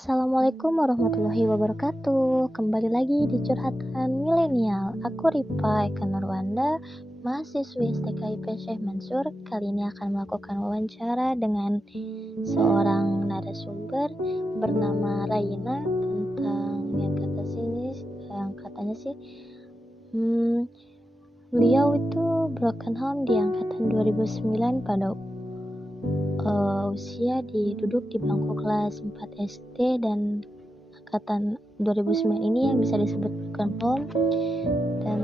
Assalamualaikum warahmatullahi wabarakatuh. Kembali lagi di Curhatan Milenial. Aku Ripa Eka Nurwanda, mahasiswi STKIP Syekh Mansur. Kali ini akan melakukan wawancara dengan seorang narasumber bernama Raina tentang yang katanya sih beliau itu broken home di angkatan 2009 pada usia duduk di bangku kelas 4 SD, dan angkatan 2009 ini yang bisa disebut broken home, dan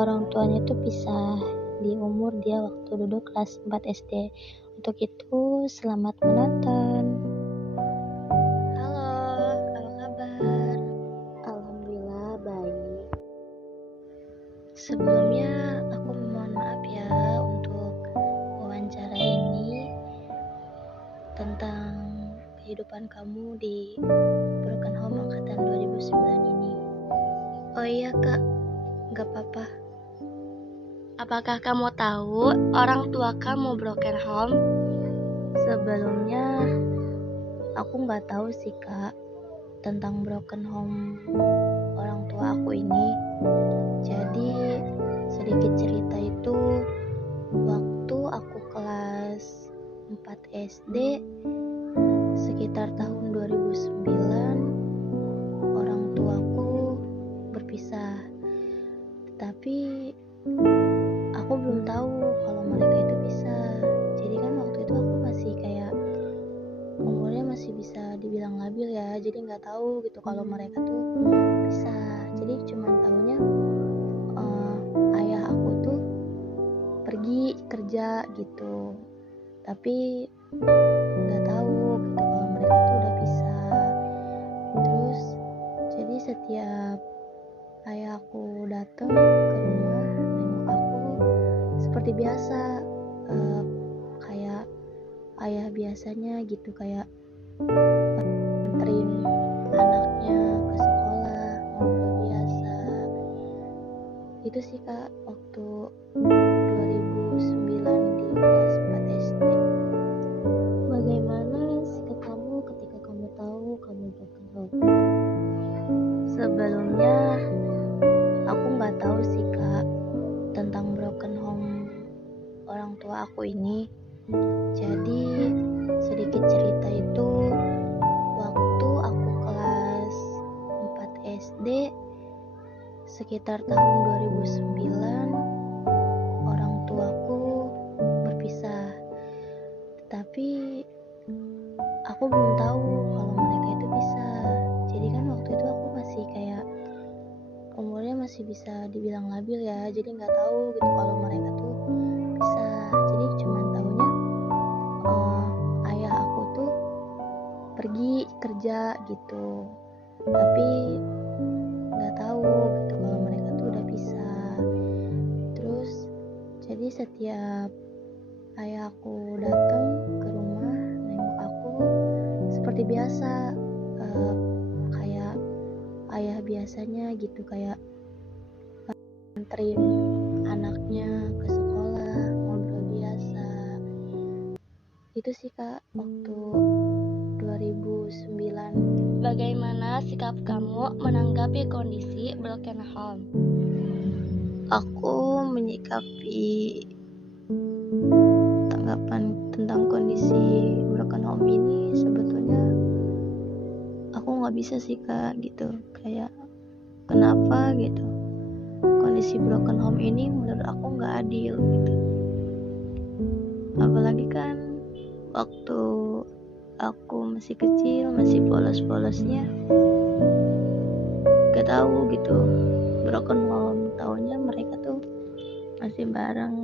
orang tuanya itu pisah di umur dia waktu duduk kelas 4 SD. Untuk itu, selamat menonton. Halo, apa kabar? Alhamdulillah baik. Sebelumnya aku mohon maaf ya untuk wawancara ini tentang kehidupan kamu di broken home angkatan 2009 ini. Oh iya kak, gak apa-apa. Apakah kamu tahu orang tua kamu broken home? Sebelumnya aku gak tahu sih kak tentang broken home orang tua aku ini. Jadi sedikit cerita itu, waktu aku kelas 4 SD sekitar tahun 2009, orang tuaku berpisah. Tetapi aku belum tahu kalau mereka itu bisa. Jadi kan waktu itu aku masih kayak umurnya masih bisa dibilang labil ya. Jadi nggak tahu gitu kalau mereka tuh bisa. Jadi cuman tahunya ayah aku tuh pergi kerja gitu. Tapi nggak tahu gitu kalau mereka tuh udah bisa. Terus jadi setiap ayah aku datang ke rumah nengok aku seperti biasa, kayak ayah biasanya gitu, kayak anterin anaknya ke sekolah, ngobrol biasa. Itu sih kak waktu 2009 di kelas 4 SD. Bagaimana sikap kamu ketika kamu tahu kamu broken home? Sebelumnya aku nggak tahu sih kak tentang broken home orang tua aku ini. Jadi sedikit cerita itu, waktu aku kelas 4 SD sekitar tahun 2009, orang tuaku berpisah. Tetapi aku belum tahu kalau mereka itu bisa. Jadi kan waktu itu aku masih kayak umurnya masih bisa dibilang labil ya. Jadi nggak tahu gitu kalau mereka tuh bisa. Jadi cuman tahunya ayah aku tuh pergi kerja gitu. Tapi nggak tahu gitu kalau mereka tuh udah bisa. Terus jadi setiap ayah aku datang ke rumah nengok aku seperti biasa, kayak ayah biasanya gitu, kayak anterin anaknya ke sekolah, ngobrol biasa. Itu sih kak waktu 2009. Bagaimana sikap kamu menanggapi kondisi broken home? Aku menyikapi tanggapan tentang kondisi broken home ini, sebetulnya aku nggak bisa sih kak gitu. Kayak kenapa gitu kondisi broken home ini menurut aku nggak adil gitu. Apalagi kan waktu aku masih kecil, masih polos-polosnya, gak tahu gitu broken home. Taunya mereka tuh masih bareng.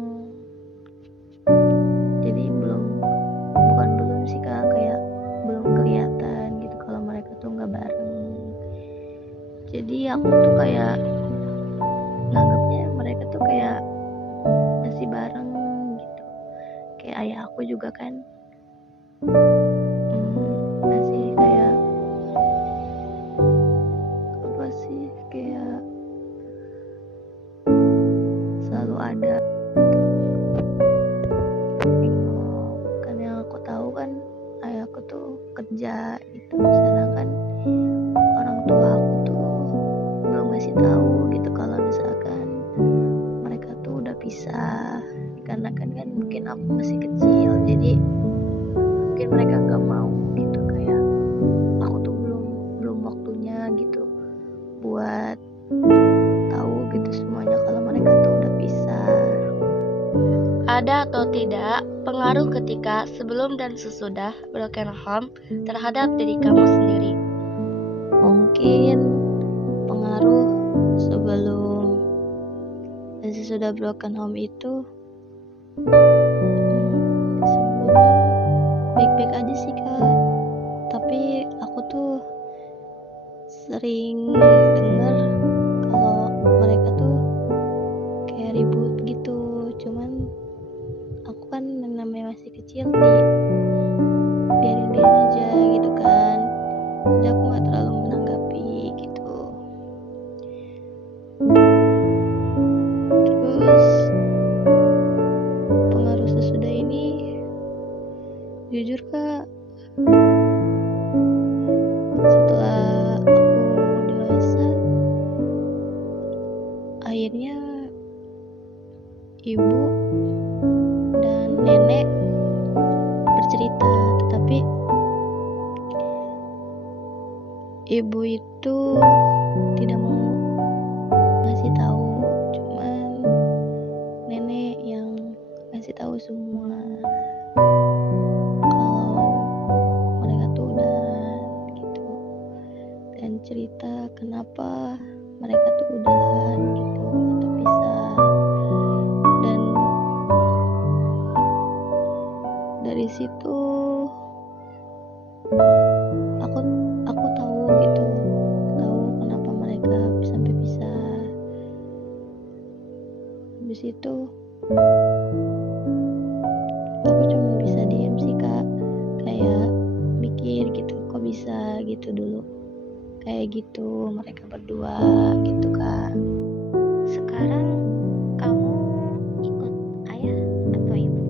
Jadi bukan belum sih kak, kayak belum kelihatan gitu kalau mereka tuh nggak bareng. Jadi aku tuh kayak nanggapnya mereka tuh kayak masih bareng gitu. Kayak ayah aku juga kan masih kayak apa sih, kayak selalu ada nengok. Kan yang aku tahu kan ayahku tuh kerja gitu sana berpisah, dikarenakan kan mungkin aku masih kecil, jadi mungkin mereka nggak mau gitu, kayak aku tuh belum waktunya gitu buat tahu gitu semuanya kalau mereka tuh udah pisah. Ada atau tidak pengaruh ketika sebelum dan sesudah broken home terhadap diri kamu sendiri? Mungkin pengaruh sebelum dan sesudah broken home itu sebelumnya baik-baik aja sih Kak, tapi aku tuh sering denger kalau mereka tuh kayak ribut gitu, cuman aku kan namanya masih kecil, biarin aja gitu kan, jadi aku nggak terlalu menanggapi gitu. Terus pengaruh sesudah ini, jujur Kak, setelah aku dewasa, akhirnya ibu dan nenek bercerita, tetapi ibu itu tidak mau ngasih tahu, cuman nenek yang ngasih tahu semua kalau mereka tuh udahan gitu, dan cerita kenapa mereka tuh udahan gitu atau pisah. Dan dari situ aku tahu gitu, tahu kenapa mereka sampai pisah. Habis itu aku cuma bisa diam sih Kak, kayak mikir gitu, kok bisa gitu dulu kayak gitu mereka berdua gitu Kak. Sekarang kamu ikut ayah atau ibu?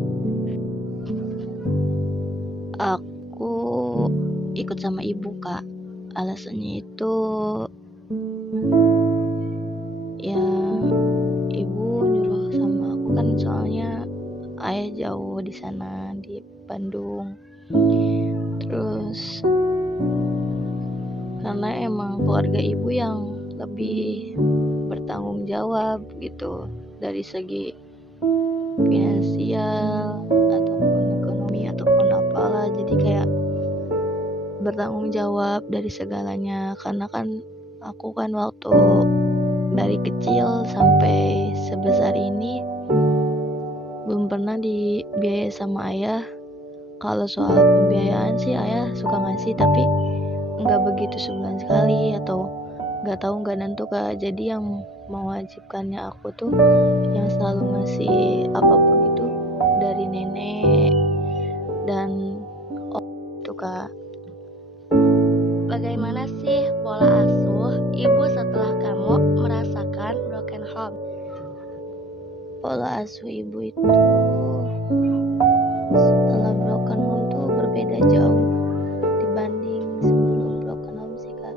Aku ikut sama ibu Kak, alasannya itu ya ibu nyuruh sama aku kan, soalnya ayah jauh di sana di Bandung. Terus karena emang keluarga ibu yang lebih bertanggung jawab gitu dari segi finansial ataupun ekonomi ataupun apalah, jadi kayak bertanggung jawab dari segalanya. Karena kan aku kan waktu dari kecil sampai sebesar ini belum pernah dibiayai sama ayah. Kalau soal pembiayaan sih ayah suka ngasih, tapi nggak begitu sebulan sekali atau nggak nentu Kak. Jadi yang mewajibkannya aku tuh yang selalu ngasih apapun itu dari nenek dan itu Kak. Bagaimana sih pola asuh ibu setelah kamu merasakan broken home? Pola asuh ibu itu setelah broken home tuh berbeda jauh dibanding sebelum broken home sih Kak.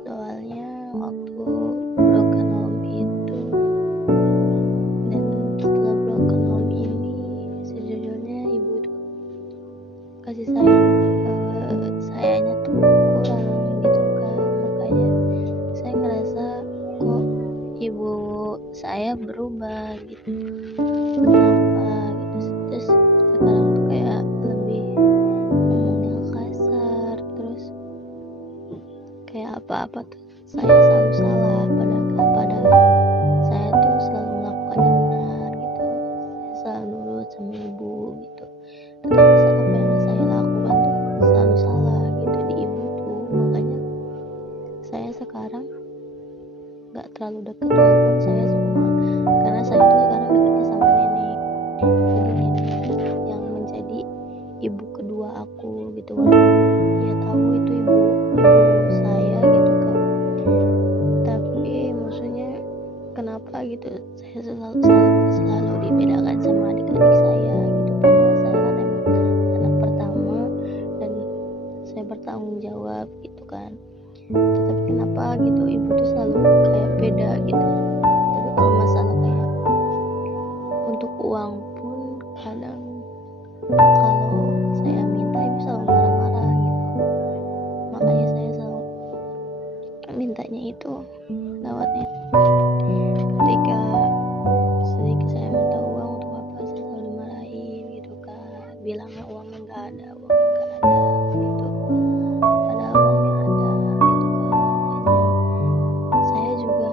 Soalnya waktu broken home itu dan setelah broken home ini, sejujurnya ibu tuh kasih sayangnya tuh kurang gitu Kak. Makanya saya ngerasa kok ibu saya berubah gitu, kenapa gitu. Terus sekarang tuh kayak lebih ngomongnya kasar, terus kayak apa-apa tuh saya selalu salah, padahal saya tuh selalu melakukan yang benar gitu, saya selalu nurut sama ibu gitu. Tapi apa yang saya lakukan tuh selalu salah gitu di ibu tuh. Makanya saya sekarang gak terlalu dekat walaupun saya semua, karena saya tuh sekarang dekatnya sama nenek yang menjadi ibu kedua aku gitu. Walaupun ya tahu itu ibu saya gitu Kak, tapi maksudnya kenapa gitu saya selalu dibedakan sama adik-adik saya gitu, padahal saya kan emang anak pertama dan saya bertanggung jawab gitu kan. Tapi kenapa gitu ibu tuh selalu kayak beda gitu. Tapi kalau masalah kayak uang pun kadang kalau saya minta ibu selalu marah-marah gitu. Makanya saya selalu mintanya itu lewatnya. Ketika sedikit saya minta uang untuk apa, saya selalu dimarahin gitu kan, bilangnya uangnya nggak ada gitu, padahal uangnya ada gitu kan. Makanya saya juga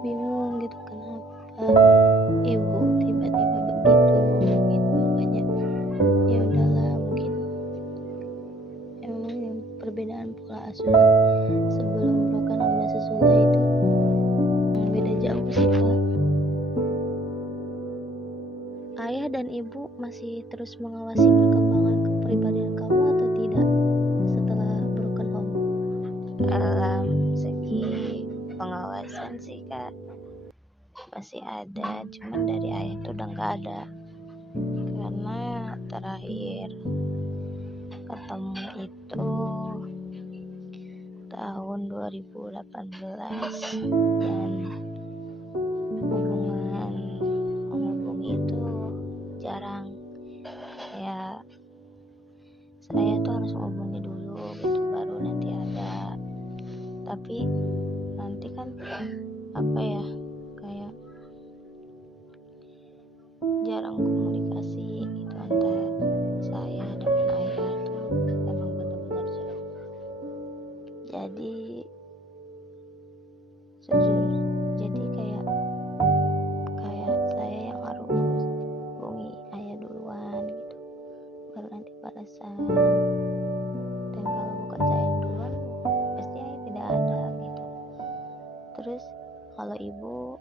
bingung gitu, kenapa ibu tiba-tiba begitu gitu. Makanya ya udahlah, mungkin emang perbedaan pola asuh sebelum broken home dan sesudah itu beda jauh sih Kak. Ayah dan ibu masih terus mengawasi perkembangan kepribadian kamu atau tidak setelah broken home? Dalam segi pengawasan sih Kak masih ada, cuman dari ayah itu udah nggak ada, karena terakhir ketemu itu tahun 2018 dan hubungan menghubungi itu jarang, kayak saya tuh harus menghubungi dulu gitu baru nanti ada, tapi nanti kan apa ya, kayak jarang komunikasi gitu antara saya dengan ayah tuh, emang benar-benar jauh. Jadi kayak saya yang harus hubungi ayah duluan gitu, baru nanti balasan. Dan kalau bukan saya yang duluan, pasti ayah tidak ada gitu. Terus kalau ibu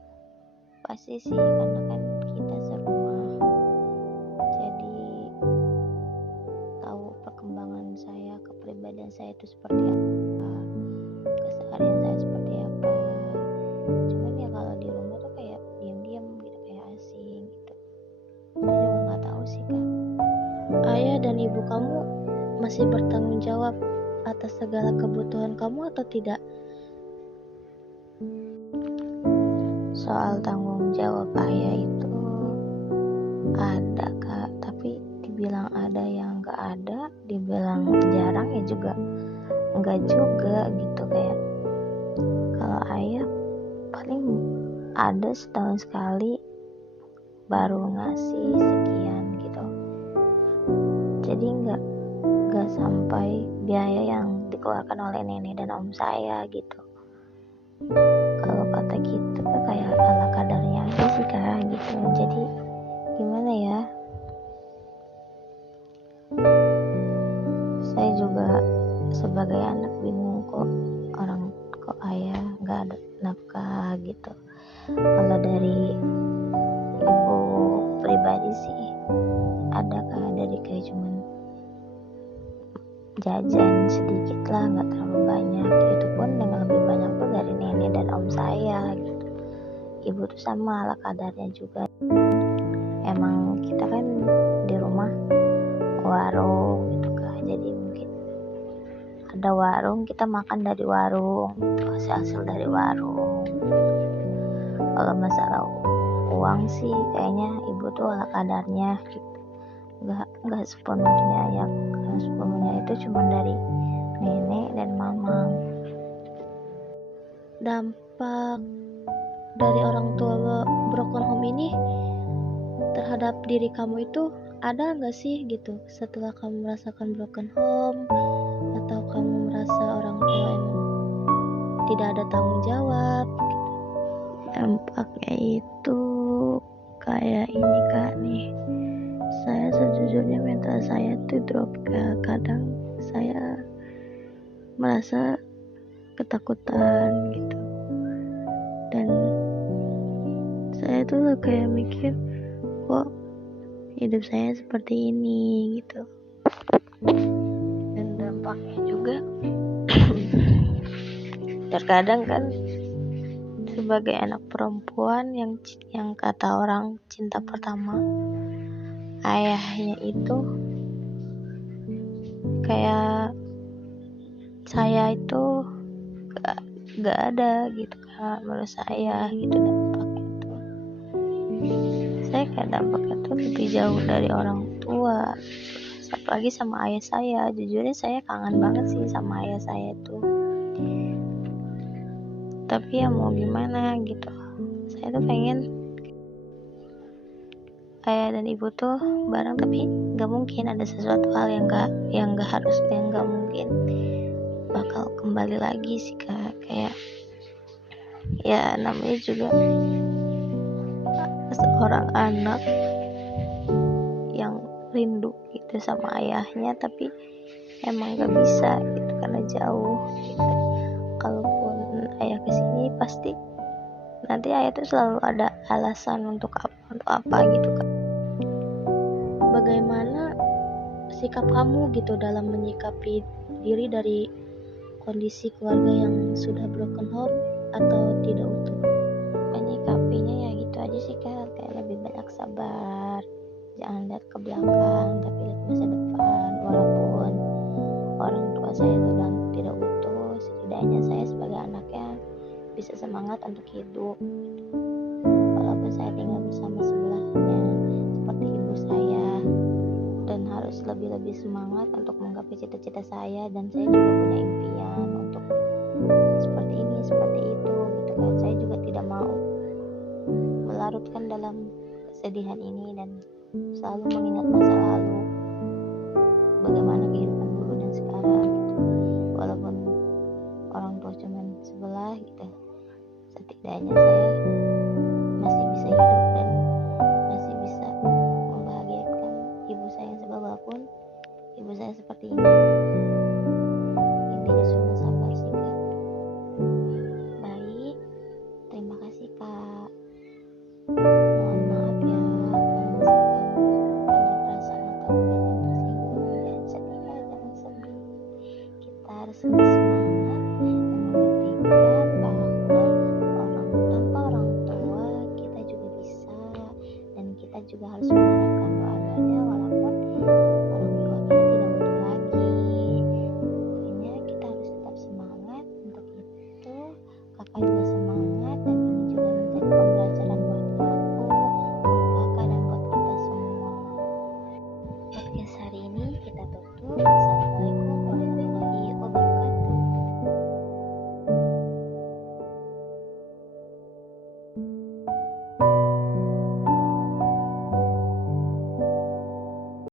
pasti sih, karena kan kita serumah, jadi tahu perkembangan saya, kepribadian saya itu seperti apa, keseharian saya seperti apa. Cuman ya kalau di rumah tuh kayak diam-diam gitu, kayak asing gitu. Saya juga nggak tahu sih Kak. Ayah dan ibu kamu masih bertanggung jawab atas segala kebutuhan kamu atau tidak? Soal tanggung jawab ayah itu ada Kak, tapi dibilang ada yang nggak ada, dibilang jarang ya juga nggak juga gitu. Kayak kalau ayah paling ada setahun sekali baru ngasih sekian gitu, jadi nggak sampai biaya yang dikeluarkan oleh nenek dan om saya gitu. Kalau kata gitu kayak ala kadarnya aja sih Kak gitu. Jadi gimana ya, saya juga sebagai anak bingung, kok ayah nggak ada nafkah gitu. Kalau dari ibu pribadi sih ada Kak, dari kayak cuman jajan sedikit lah, nggak terlalu banyak, itu pun yang lebih banyak tuh dari nenek dan om saya gitu. Ibu tuh sama ala kadarnya juga. Emang kita kan di rumah warung gitu Kak, jadi mungkin ada warung, kita makan dari warung gitu, hasil dari warung. Kalau masalah uang sih kayaknya ibu tuh ala kadarnya gitu, nggak sepenuhnya ya, karena sepenuhnya itu cuma dari nenek dan mama. Dampak dari orang tua broken home ini terhadap diri kamu itu ada nggak sih gitu setelah kamu merasakan broken home, atau kamu merasa orang tua emang tidak ada tanggung jawab gitu? Dampaknya itu kayak ini Kak nih, saya sejujurnya mental saya tuh drop Kak. Kadang saya merasa ketakutan gitu, dan saya tuh kayak mikir, kok hidup saya seperti ini gitu. Dan dampaknya juga terkadang kan sebagai anak perempuan yang kata orang cinta pertama, ayahnya itu kayak saya itu gak ada gitu Kak, menurut saya gitu dampaknya itu. ya dampaknya tuh lebih jauh dari orang tua, apalagi sama ayah saya. Jujurnya saya kangen banget sih sama ayah saya tuh, tapi ya mau gimana gitu, saya tuh pengen ayah dan ibu tuh bareng, tapi nggak mungkin, ada sesuatu hal yang nggak harus, yang nggak mungkin bakal kembali lagi sih kak. Kayak ya namanya juga seorang anak yang rindu gitu sama ayahnya, tapi emang nggak bisa gitu karena jauh gitu. Kalaupun ayah kesini pasti nanti ayah tuh selalu ada alasan untuk apa gitu kak. Bagaimana sikap kamu gitu dalam menyikapi diri dari kondisi keluarga yang sudah broken home atau tidak utuh? Menyikapinya ya gitu aja sih kak, kayak lebih banyak sabar, jangan lihat ke belakang tapi lihat masa depan. Walaupun orang tua saya sudah tidak utuh, setidaknya saya sebagai anaknya bisa semangat untuk hidup. Walaupun saya tinggal bersama sebelahnya seperti ibu saya, dan harus lebih semangat untuk menggapai cita-cita saya, dan saya juga punya impian untuk seperti ini seperti itu gitu kan. Saya juga tidak mau melarutkan dalam kesedihan ini dan selalu mengingat masa lalu, bagaimana kehidupan dulu dan sekarang gitu. Walaupun orang tua cuman sebelah gitu, setidaknya saya masih bisa hidup dan masih bisa membahagiakan ibu saya yang sebelah, walaupun ibu saya seperti ini. Intinya cuma sabar sih kak. Baik, terima kasih kak. Mohon maaf ya kalau misalkan ada perasaan atau yang tersinggung. Jangan sedih kak, jangan sedih. Kita harus lebih semangat dan membuktikan bahwa tanpa orang tua kita juga bisa, dan kita juga harus mengharapkan doa-doanya walaupun orang tua kita tidak butuh lagi. Pokoknya kita harus tetap semangat. Untuk itu kakak juga semangat, dan ini juga menjadi pembelajaran buat aku, buat kakak, dan buat kita semua. Podcast hari ini kita tutup.